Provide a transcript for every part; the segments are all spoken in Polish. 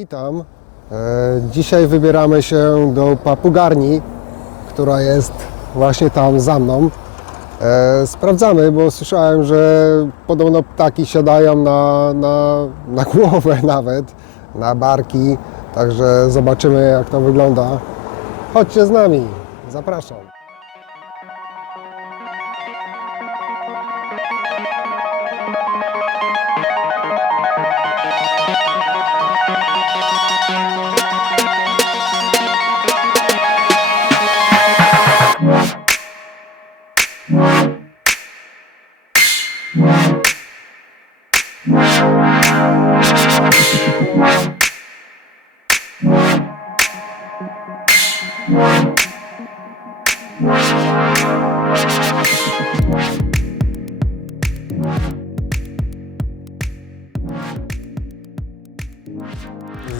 Witam. Dzisiaj wybieramy się do papugarni, która jest właśnie tam za mną. Sprawdzamy, bo słyszałem, że podobno ptaki siadają na głowę nawet, na barki. Także zobaczymy, jak to wygląda. Chodźcie z nami, zapraszam.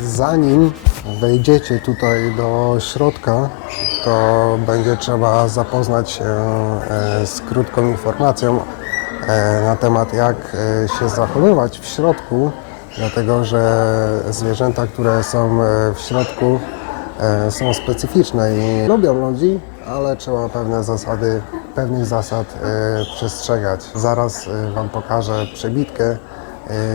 Zanim wejdziecie tutaj do środka, to będzie trzeba zapoznać się z krótką informacją na temat, jak się zachowywać w środku, dlatego że zwierzęta, które są w środku, są specyficzne i lubią ludzi, ale trzeba pewnych zasad przestrzegać. Zaraz Wam pokażę przebitkę,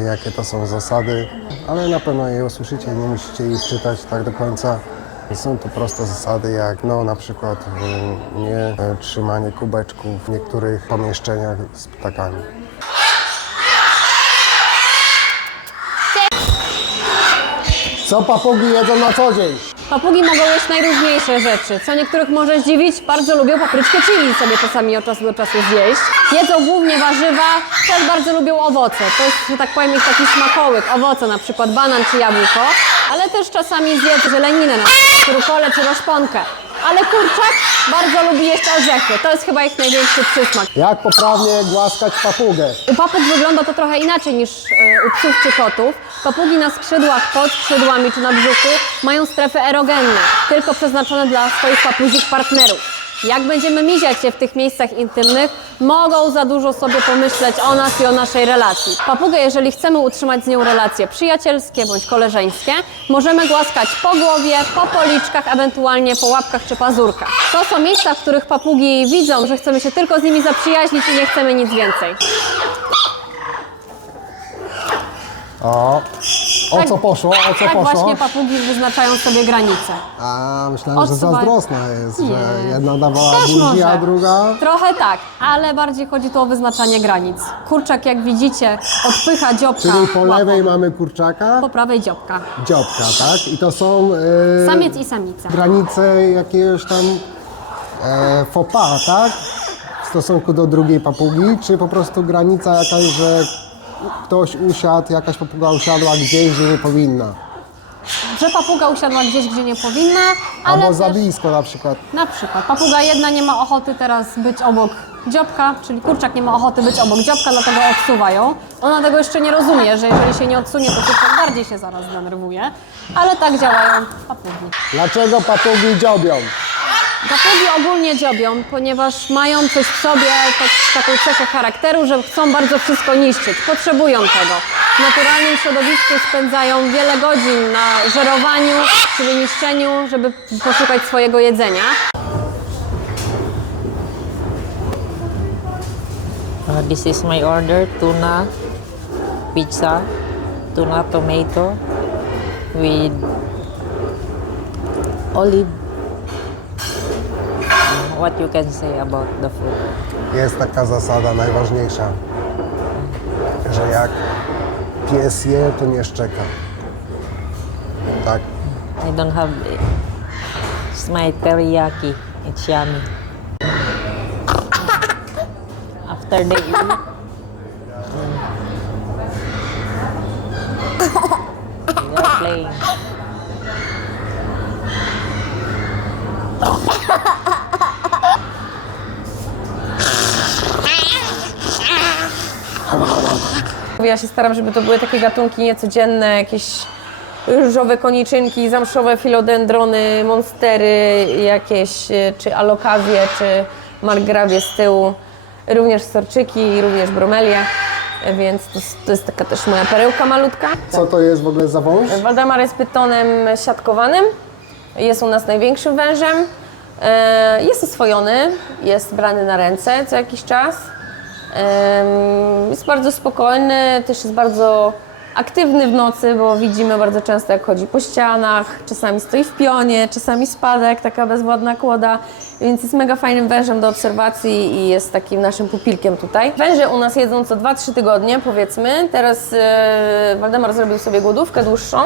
jakie to są zasady, ale na pewno je usłyszycie, nie musicie ich czytać tak do końca. Są to proste zasady, jak na przykład nie trzymanie kubeczków w niektórych pomieszczeniach z ptakami. Co papugi jedzą na co dzień? Papugi mogą jeść najróżniejsze rzeczy. Co niektórych może zdziwić, bardzo lubią papryczkę chili sobie czasami od czasu do czasu zjeść. Jedzą głównie warzywa, też bardzo lubią owoce. To jest, że tak powiem, ich taki smakołyk. Owoce, na przykład banan czy jabłko, ale też czasami zjedzą zieleninę, na przykład rukolę czy roszponkę. Ale kurczak bardzo lubi jeść orzechy. To jest chyba ich największy przysmak. Jak poprawnie głaskać papugę? U papug wygląda to trochę inaczej niż u psów czy kotów. Papugi na skrzydłach, pod skrzydłami czy na brzuchu mają strefy erogenne, tylko przeznaczone dla swoich papuzich partnerów. Jak będziemy miziać się w tych miejscach intymnych, mogą za dużo sobie pomyśleć o nas i o naszej relacji. Papugę, jeżeli chcemy utrzymać z nią relacje przyjacielskie bądź koleżeńskie, możemy głaskać po głowie, po policzkach, ewentualnie po łapkach czy pazurkach. To są miejsca, w których papugi widzą, że chcemy się tylko z nimi zaprzyjaźnić i nie chcemy nic więcej. O co poszło? O co Tak poszło? właśnie papugi wyznaczają sobie granice. A, myślałem, że Odsuwaj. zazdrosna jest, że jedna dawała Też buzi, może. a druga... Trochę tak, ale bardziej chodzi tu o wyznaczanie granic. Kurczak, jak widzicie, odpycha dziobka Czyli po lewej łapą. mamy kurczaka, Po prawej dziobka. dziobka, tak? I to są Samiec i samica. granice jakiegoś tam faux pas, tak? W stosunku do drugiej papugi, czy po prostu granica jakaś, że ktoś usiadł, jakaś papuga usiadła gdzieś, gdzie nie powinna? Że papuga usiadła gdzieś, gdzie nie powinna, ale Albo za też, blisko na przykład. na przykład papuga jedna nie ma ochoty teraz być obok dziobka, czyli kurczak nie ma ochoty być obok dziobka, dlatego odsuwa ją. Ona tego jeszcze nie rozumie, że jeżeli się nie odsunie, to kurczak bardziej się zaraz zdenerwuje, ale tak działają papugi. Dlaczego papugi dziobią? Papugi ogólnie dziobią, ponieważ mają coś w sobie, taką cechę charakteru, że chcą bardzo wszystko niszczyć, potrzebują tego. W naturalnym środowisku spędzają wiele godzin na żerowaniu, czyli niszczeniu, żeby poszukać swojego jedzenia. This is my order, tuna pizza, tuna tomato with olive. What you can say about the food? Jest taka zasada najważniejsza, że jak pies je, to nie szczeka. Tak. I don't have it's my teriyaki. It's yummy. After they eat, they're playing. Ja się staram, żeby to były takie gatunki niecodzienne, jakieś różowe koniczynki, zamszowe filodendrony, monstery jakieś, czy alokawie, czy margrawie z tyłu, również sorczyki, również bromelie. więc to jest taka też moja perełka malutka. Co to jest w ogóle za wąż? Waldemar jest pytonem siatkowanym, jest u nas największym wężem, jest oswojony, jest brany na ręce co jakiś czas, jest bardzo spokojny, też jest bardzo aktywny w nocy, bo widzimy bardzo często jak chodzi po ścianach, czasami stoi w pionie, czasami spada jak taka bezwładna kłoda, więc jest mega fajnym wężem do obserwacji i jest takim naszym pupilkiem tutaj. Węże u nas jedzą co 2-3 tygodnie powiedzmy, teraz Waldemar zrobił sobie głodówkę dłuższą,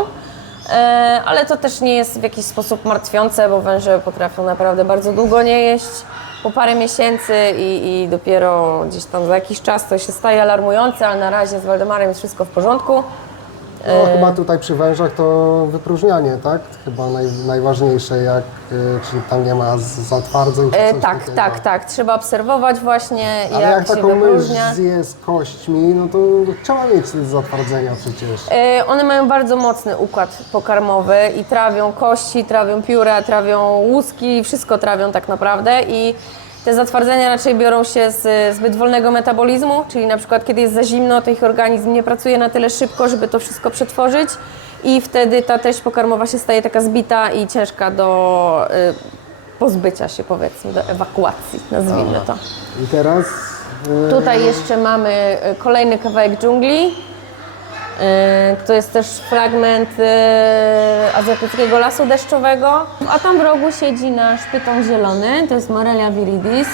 ale to też nie jest w jakiś sposób martwiące, bo węże potrafią naprawdę bardzo długo nie jeść, po parę miesięcy i dopiero gdzieś tam za jakiś czas to się staje alarmujące, ale na razie z Waldemarem jest wszystko w porządku. No, chyba tutaj przy wężach to wypróżnianie, tak? Chyba najważniejsze, czy tam nie ma zatwardzeń, czy coś takiego. Tak. Trzeba obserwować właśnie, Ale jak się taką mysz wypróżnia. zje z kośćmi, no to trzeba mieć zatwardzenia przecież. One mają bardzo mocny układ pokarmowy i trawią kości, trawią pióra, trawią łuski, wszystko trawią tak naprawdę i te zatwardzenia raczej biorą się z zbyt wolnego metabolizmu, czyli na przykład kiedy jest za zimno, to ich organizm nie pracuje na tyle szybko, żeby to wszystko przetworzyć i wtedy ta treść pokarmowa się staje taka zbita i ciężka do pozbycia się, powiedzmy, do ewakuacji, nazwijmy to. I teraz... Tutaj jeszcze mamy kolejny kawałek dżungli. To jest też fragment azjatyckiego lasu deszczowego. A tam w rogu siedzi nasz pyton zielony, to jest Morelia viridis,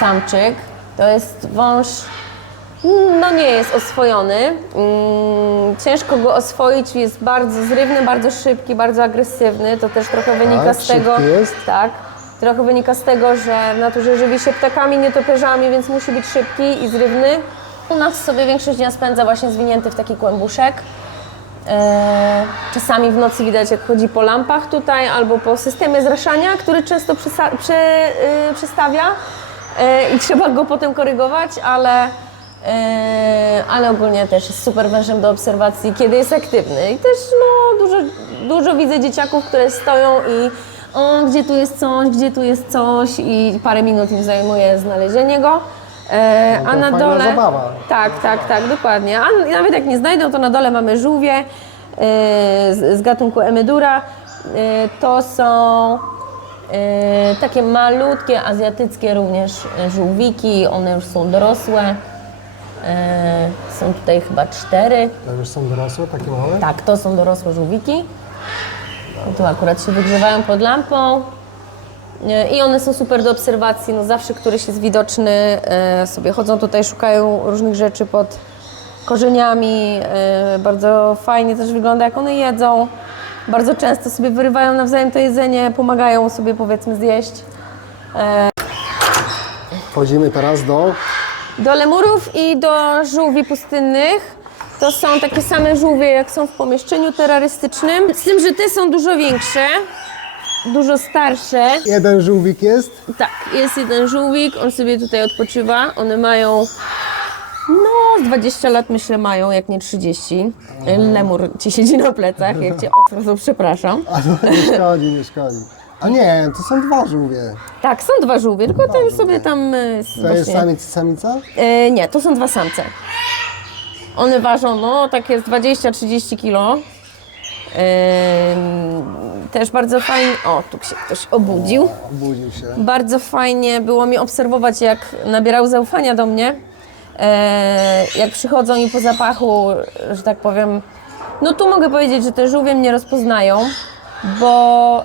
samczyk. To jest wąż, no nie jest oswojony. Ciężko go oswoić, jest bardzo zrywny, bardzo szybki, bardzo agresywny. To też trochę wynika z tego. Jest? Tak. Trochę wynika z tego, że w naturze żywi się ptakami, nietoperzami, więc musi być szybki i zrywny. U nas sobie większość dnia spędza właśnie zwinięty w taki kłębuszek. Czasami w nocy widać jak chodzi po lampach tutaj albo po systemie zraszania, który często przestawia i trzeba go potem korygować, ale ogólnie też jest super wężem do obserwacji, kiedy jest aktywny. I też dużo widzę dzieciaków, które stoją i gdzie tu jest coś i parę minut im zajmuje znalezienie go. No to A na fajna dole. zabawa. Tak, dokładnie. A nawet jak nie znajdą, to na dole mamy żółwie z gatunku Emydura. To są takie malutkie, azjatyckie również żółwiki. One już są dorosłe. Są tutaj chyba 4. To już są dorosłe, takie małe? Tak, to są dorosłe żółwiki. Tu akurat się wygrzewają pod lampą. I one są super do obserwacji, no zawsze któryś jest widoczny, sobie chodzą tutaj, szukają różnych rzeczy pod korzeniami, bardzo fajnie też wygląda jak one jedzą, bardzo często sobie wyrywają nawzajem to jedzenie, pomagają sobie powiedzmy zjeść. Wchodzimy teraz Do lemurów i do żółwi pustynnych. To są takie same żółwie jak są w pomieszczeniu terrorystycznym, z tym, że te są dużo większe. Dużo starsze. Jeden żółwik jest. Tak, jest jeden żółwik, on sobie tutaj odpoczywa. One mają, no, z 20 lat myślę mają, jak nie 30. Lemur ci siedzi na plecach, jak cię to przepraszam. A no, nie szkodzi. A nie, to są dwa żółwie. Tak, są dwa żółwie, tylko ten sobie tam To jest samiec i samica? nie, to są dwa samce. One ważą, no, tak jest 20-30 kilo. Też bardzo fajnie, o, tu się ktoś obudził. Obudził się. Bardzo fajnie było mi obserwować, jak nabierały zaufania do mnie, jak przychodzą i po zapachu, że tak powiem, no tu mogę powiedzieć, że te żółwie mnie rozpoznają, bo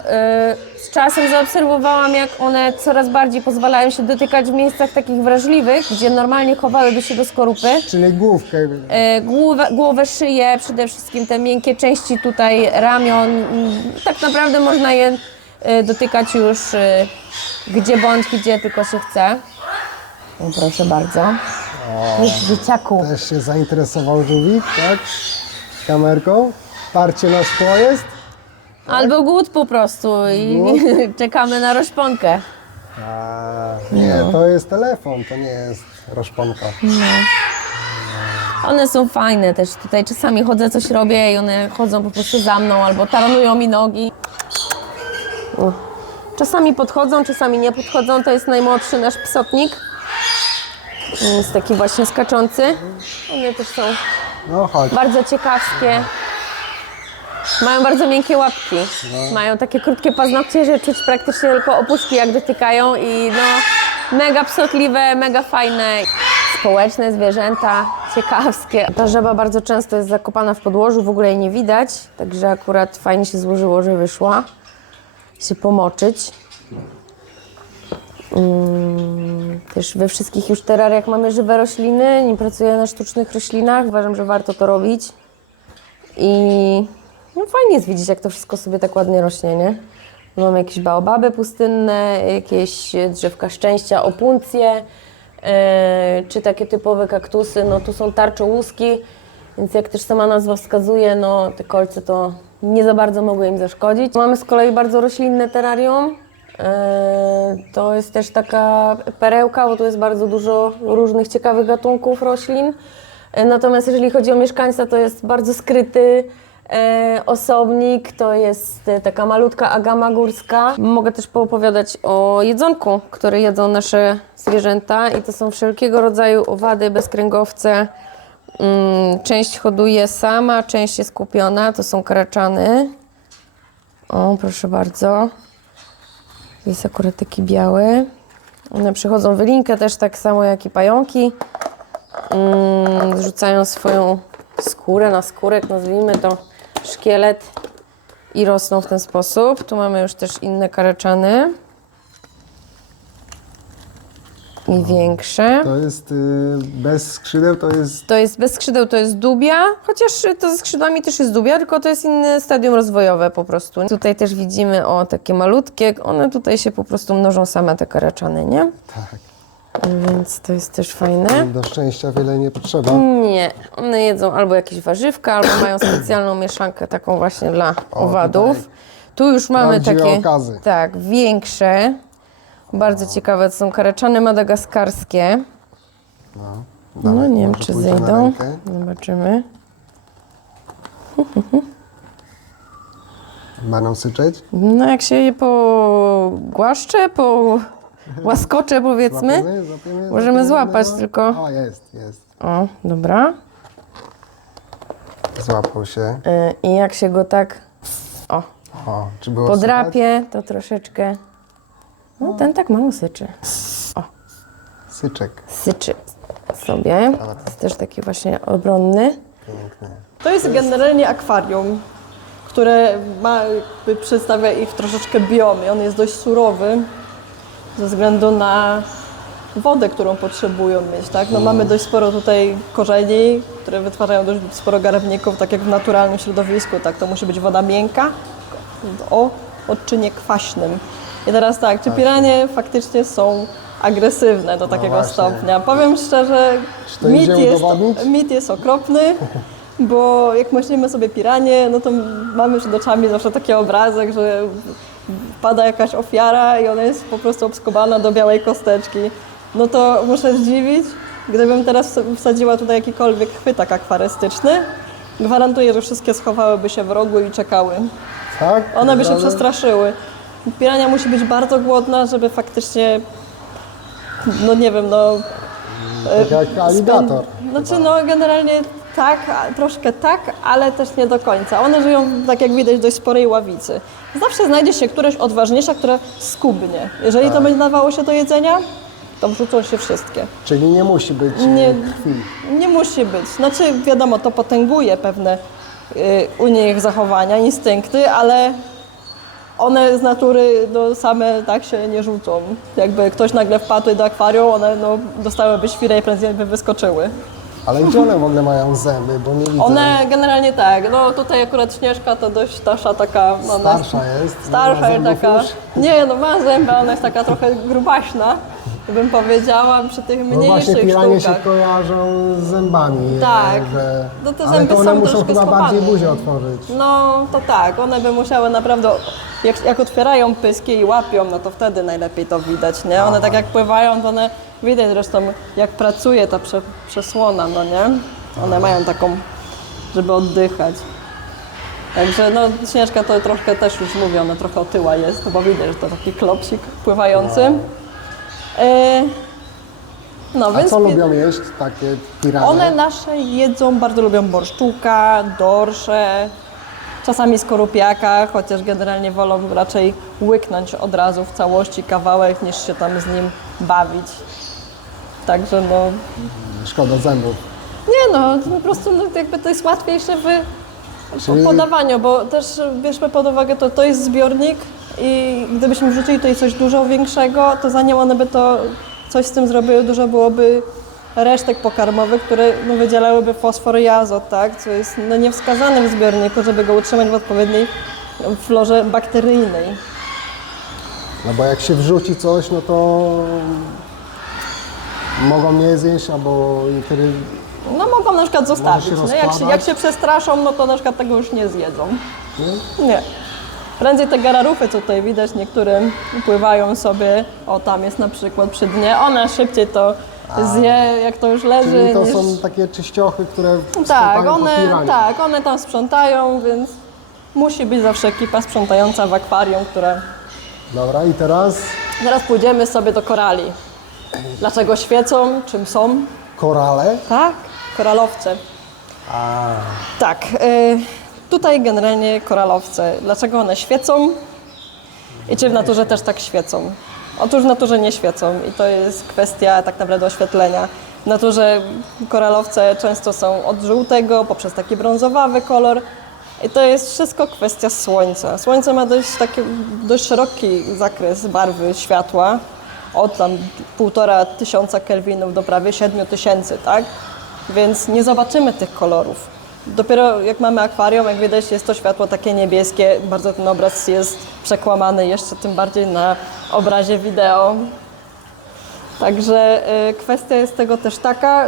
z czasem zaobserwowałam, jak one coraz bardziej pozwalają się dotykać w miejscach takich wrażliwych, gdzie normalnie chowałyby się do skorupy. Czyli główkę. Głowę, szyję, przede wszystkim te miękkie części tutaj, ramion. Tak naprawdę można je dotykać już gdzie bądź, gdzie tylko się chce. No, proszę bardzo. Dzieciaku. Też się zainteresował żółwik, tak? Kamerką. Parcie na szkło jest. Albo głód po prostu i czekamy na roszponkę. Nie, to jest telefon, to nie jest roszponka. One są fajne też tutaj. Czasami chodzę, coś robię i one chodzą po prostu za mną albo taranują mi nogi. Czasami podchodzą, czasami nie podchodzą. To jest najmłodszy nasz psotnik. Jest taki właśnie skaczący. One też są No chodź. bardzo ciekawskie. Mają bardzo miękkie łapki. Mają takie krótkie paznokcie, że czuć praktycznie tylko opuszki jak dotykają i no mega psotliwe, mega fajne. Społeczne zwierzęta, ciekawskie. Ta żaba bardzo często jest zakopana w podłożu, w ogóle jej nie widać, także akurat fajnie się złożyło, że wyszła się pomoczyć. Też we wszystkich już terrariach mamy żywe rośliny, nie pracuję na sztucznych roślinach, uważam, że warto to robić. I no fajnie jest widzieć, jak to wszystko sobie tak ładnie rośnie, nie? Mamy jakieś baobaby pustynne, jakieś drzewka szczęścia, opuncje, czy takie typowe kaktusy. No tu są tarczołuski, więc jak też sama nazwa wskazuje, no te kolce to nie za bardzo mogły im zaszkodzić. Mamy z kolei bardzo roślinne terrarium. To jest też taka perełka, bo tu jest bardzo dużo różnych ciekawych gatunków roślin. Natomiast jeżeli chodzi o mieszkańca, to jest bardzo skryty osobnik, to jest taka malutka agama górska. Mogę też poopowiadać o jedzonku, które jedzą nasze zwierzęta i to są wszelkiego rodzaju owady, bezkręgowce. Część hoduje sama, część jest kupiona, to są karaczany. O, proszę bardzo. To jest akurat taki biały. One przychodzą w linkę też tak samo jak i pająki. Zrzucają swoją skórę na skórek, nazwijmy to szkielet i rosną w ten sposób. Tu mamy już też inne karaczany. I większe. To jest bez skrzydeł, to jest... To jest bez skrzydeł, to jest dubia, chociaż to ze skrzydłami też jest dubia, tylko to jest inne stadium rozwojowe po prostu. Tutaj też widzimy, o, takie malutkie, one tutaj się po prostu mnożą same, te karaczany, nie? Tak. Więc to jest też fajne. Do szczęścia wiele nie potrzeba. Nie, one jedzą albo jakieś warzywka, albo mają specjalną mieszankę taką właśnie dla owadów. tutaj Tu już mamy prawdziwe takie, okazy. tak, większe. Bardzo ciekawe, to są karaczany madagaskarskie. No nie wiem, może czy pójdzie na zejdą. rękę. Zobaczymy. Będą syczeć? No jak się je pogłaszczę, łaskoczę powiedzmy. Możemy złapać no. tylko. O, jest. O, dobra. Złapał się. I jak się go tak O, czy było podrapie, to troszeczkę. No ten tak mało syczy. słychać? Syczek. Syczy sobie. Jest też taki właśnie obronny. Piękny. To jest generalnie akwarium, które przedstawia ich troszeczkę biom i on jest dość surowy ze względu na wodę, którą potrzebują mieć, tak? No mamy dość sporo tutaj korzeni, które wytwarzają dość sporo garbników, tak jak w naturalnym środowisku, tak? To musi być woda miękka o odczynie kwaśnym. I teraz tak, czy piranie faktycznie są agresywne do takiego właśnie. stopnia? Powiem szczerze, Czy to idzie udowodnić? mit jest okropny, bo jak myślimy sobie piranie, no to mamy przed oczami zawsze taki obrazek, że pada jakaś ofiara i ona jest po prostu obskubana do białej kosteczki. No to muszę zdziwić, gdybym teraz wsadziła tutaj jakikolwiek chwytak akwarystyczny, gwarantuję, że wszystkie schowałyby się w rogu i czekały. Tak? One by się Naprawdę? przestraszyły. Pirania musi być bardzo głodna, żeby faktycznie, no nie wiem, no... Tak jak aligator. Znaczy no generalnie tak, troszkę tak, ale też nie do końca. One żyją, tak jak widać, w dość sporej ławicy. Zawsze znajdzie się któraś odważniejsza, która skubnie. Jeżeli to będzie dawało się do jedzenia, to wrzucą się wszystkie. Czyli nie musi być Nie. krwi. Nie musi być. Znaczy wiadomo, to potęguje pewne u nich zachowania, instynkty, ale one z natury no, same tak się nie rzucą. Jakby ktoś nagle wpadł do akwarium, one no, dostałyby świrę i prędzej by wyskoczyły. Ale gdzie one w ogóle mają zęby, bo nie widzę. One generalnie tak, no tutaj akurat Śnieżka to dość starsza taka... No, ona Starsza jest. Starsza nie jest ma zębów taka... już. Nie, no ma zęby, ona jest taka trochę grubaśna, bym powiedziała, przy tych No właśnie mniejszych piranie się sztukach. kojarzą z zębami. Tak. Że... No te ale zęby to one są muszą troszkę chyba schowane. bardziej buzię otworzyć. No to tak, one by musiały naprawdę, jak otwierają pyski i łapią, no to wtedy najlepiej to widać, nie? One tak jak pływają, to one, widać zresztą jak pracuje ta przesłona, no nie? One mają taką, żeby oddychać. Także no Śnieżka to troszkę też już mówię, ona trochę otyła jest, bo widać, że to taki klopsik pływający. No, A więc co lubią jeść takie piranie? one nasze jedzą, bardzo lubią borszczuka, dorsze, czasami skorupiaka, chociaż generalnie wolą raczej łyknąć od razu w całości kawałek, niż się tam z nim bawić. Także no, Szkoda zębów. nie no, po prostu no, jakby to jest łatwiejsze w Czyli- podawaniu, bo też bierzmy pod uwagę, to jest zbiornik i gdybyśmy wrzucili tutaj coś dużo większego, to zanim one by to coś z tym zrobiły, dużo byłoby resztek pokarmowych, które no, wydzielałyby fosfor i azot, tak? Co jest no, niewskazane w zbiorniku, żeby go utrzymać w odpowiedniej florze bakteryjnej. No bo jak się wrzuci coś, no to mogą nie zjeść, albo i wtedy No mogą na przykład zostawić. się No, jak rozkładać. się przestraszą, no to na przykład tego już nie zjedzą. Nie. Prędzej te gararufy, co tutaj widać, niektóre pływają sobie, o tam jest na przykład przy dnie, ona szybciej to zje, jak to już leży. czyli to niż... są takie czyściochy, które Tak, sprzątają po piranie. one tam sprzątają, więc musi być zawsze ekipa sprzątająca w akwarium, która... Dobra, i teraz Teraz pójdziemy sobie do korali. Dlaczego świecą? Czym są? korale. Tak, koralowce. Tak, tutaj generalnie koralowce. Dlaczego one świecą i czy w naturze też tak świecą? Otóż w naturze nie świecą i to jest kwestia tak naprawdę oświetlenia. W naturze koralowce często są od żółtego poprzez taki brązowawy kolor i to jest wszystko kwestia słońca. Słońce ma dość szeroki zakres barwy światła, od tam 1500 kelwinów do prawie 7000, tak? Więc nie zobaczymy tych kolorów. Dopiero jak mamy akwarium, jak widać, jest to światło takie niebieskie, bardzo ten obraz jest przekłamany, jeszcze tym bardziej na obrazie wideo. Także kwestia jest tego też taka,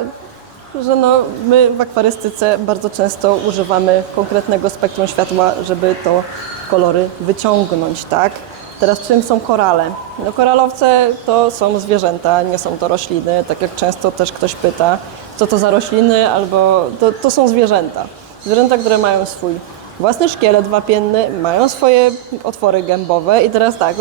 że no, my w akwarystyce bardzo często używamy konkretnego spektrum światła, żeby to kolory wyciągnąć, tak? Teraz czym są korale? No koralowce to są zwierzęta, nie są to rośliny, tak jak często też ktoś pyta, co to za rośliny, albo to są zwierzęta. Zwierzęta, które mają swój własny szkielet wapienny, mają swoje otwory gębowe i teraz tak,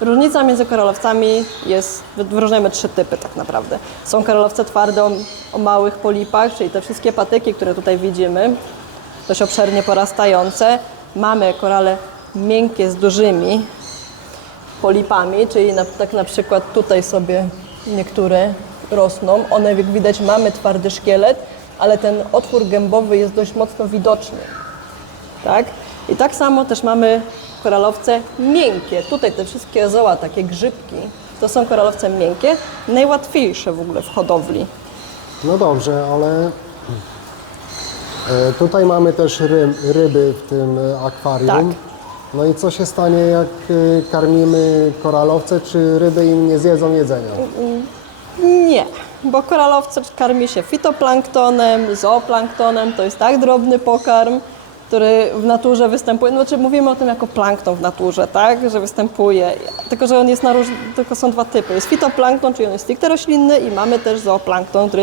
różnica między koralowcami jest, wyróżniamy 3 typy tak naprawdę. Są koralowce twarde o małych polipach, czyli te wszystkie patyki, które tutaj widzimy, dość obszernie porastające. Mamy korale miękkie z dużymi polipami, czyli tak na przykład tutaj sobie niektóre rosną. One, jak widać, mamy twardy szkielet, ale ten otwór gębowy jest dość mocno widoczny. Tak? I tak samo też mamy koralowce miękkie. Tutaj te wszystkie zoła, takie grzybki, to są koralowce miękkie, najłatwiejsze w ogóle w hodowli. No dobrze, ale tutaj mamy też ryby w tym akwarium. Tak. No i co się stanie, jak karmimy koralowce, czy ryby im nie zjedzą jedzenia? Nie, bo koralowce karmi się fitoplanktonem, zooplanktonem, to jest tak drobny pokarm, który w naturze występuje, znaczy mówimy o tym jako plankton w naturze, tak, że występuje, tylko że on jest tylko są 2 typy. Jest fitoplankton, czyli on jest stricte roślinny i mamy też zooplankton, który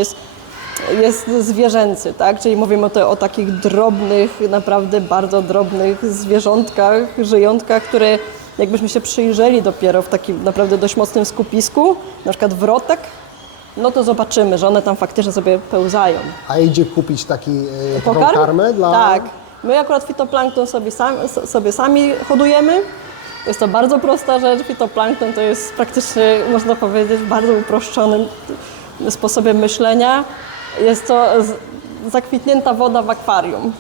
jest zwierzęcy, tak, czyli mówimy o takich drobnych, naprawdę bardzo drobnych zwierzątkach, żyjątkach, które jakbyśmy się przyjrzeli dopiero w takim naprawdę dość mocnym skupisku, na przykład wrotek, no to zobaczymy, że one tam faktycznie sobie pełzają. A idzie kupić taką Pokarm? karmę dla... Tak. My akurat fitoplankton sobie sami hodujemy. Jest to bardzo prosta rzecz. Fitoplankton to jest praktycznie, można powiedzieć, bardzo uproszczonym sposobem myślenia. Jest to zakwitnięta woda w akwarium.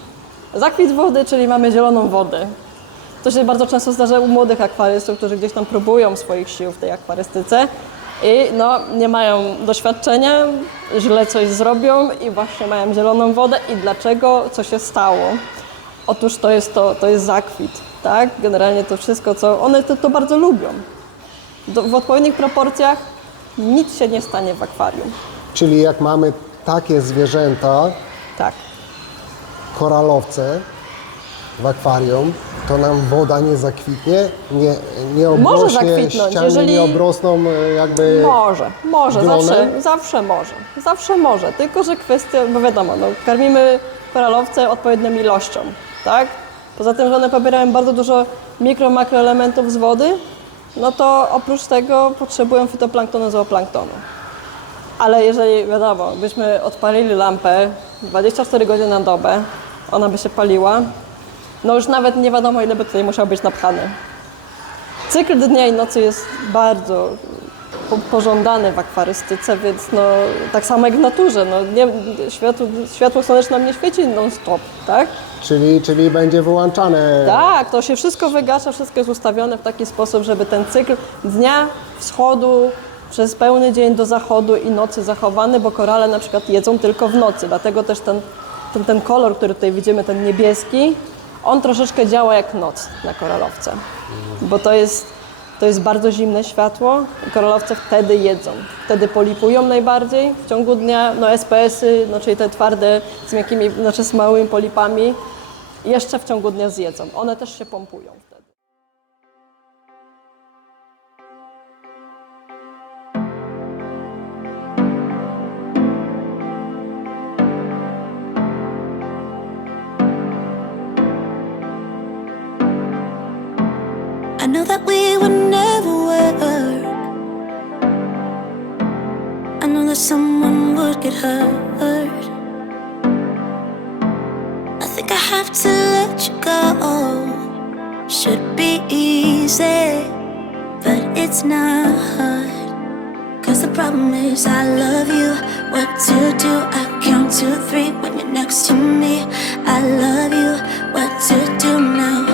Zakwit wody, czyli mamy zieloną wodę. To się bardzo często zdarza u młodych akwarystów, którzy gdzieś tam próbują swoich sił w tej akwarystyce i no, nie mają doświadczenia, źle coś zrobią i właśnie mają zieloną wodę. I dlaczego? Co się stało? Otóż to jest zakwit, tak? Generalnie to wszystko, co one to bardzo lubią. W odpowiednich proporcjach nic się nie stanie w akwarium. Czyli jak mamy takie zwierzęta, Tak. koralowce w akwarium, to nam woda nie zakwitnie, nie Może obrośnie, zakwitnąć, ściany jeżeli- nie obrosną jakby... Może, glonem? zawsze może. Tylko, że kwestia, bo wiadomo, no, karmimy koralowce odpowiednią ilością, tak? Poza tym, że one pobierają bardzo dużo makroelementów z wody, no to oprócz tego potrzebują fitoplanktonu, zooplanktonu. Ale jeżeli, wiadomo, byśmy odpalili lampę 24 godziny na dobę, ona by się paliła, no już nawet nie wiadomo, ile by tutaj musiało być napchane. Cykl dnia i nocy jest bardzo pożądany w akwarystyce, więc no, tak samo jak w naturze. No, światło słoneczne nam nie świeci non-stop, tak? Czyli będzie wyłączane. Tak, to się wszystko wygasza, wszystko jest ustawione w taki sposób, żeby ten cykl dnia, wschodu, przez pełny dzień do zachodu i nocy zachowany, bo korale na przykład jedzą tylko w nocy, dlatego też ten kolor, który tutaj widzimy, ten niebieski, on troszeczkę działa jak noc na koralowce, bo to jest bardzo zimne światło i koralowce wtedy jedzą. Wtedy polipują najbardziej w ciągu dnia, no SPS-y, no czyli te twarde z miękkimi, znaczy z małymi polipami, jeszcze w ciągu dnia zjedzą. One też się pompują wtedy. I know that we would never work. I know that someone would get hurt. I think I have to let you go. Should be easy, but it's not. 'Cause the problem is I love you. What to do? I count to 3 when you're next to me. I love you. What to do now?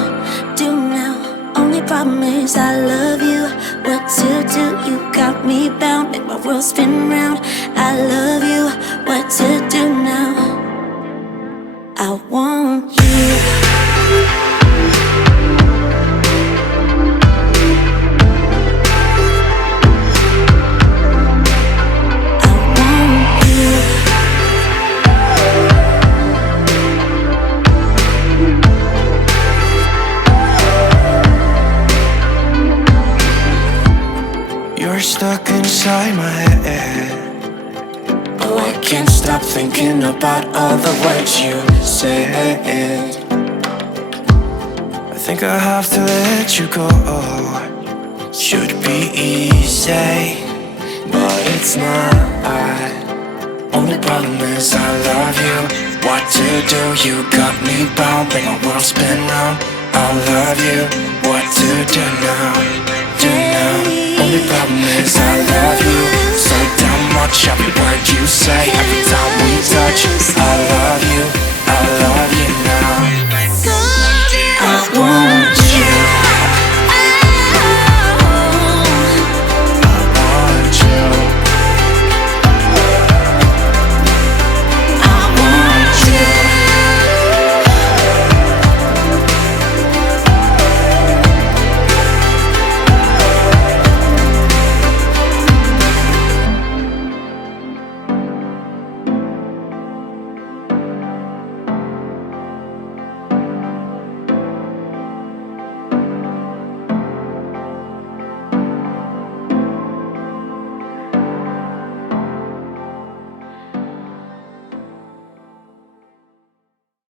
Do now. Only problem is I love you. What to do? You got me bound, make my world spin round. I love you. What to do now? I want you. You're stuck inside my head. Oh, I can't stop thinking about all the words you said. I think I have to let you go. Should be easy, but it's not. Only problem is I love you. What to do? You got me bound, make my world spin round. I love you. What to do now? Do now. Only problem is I love you so damn much. Every word you say,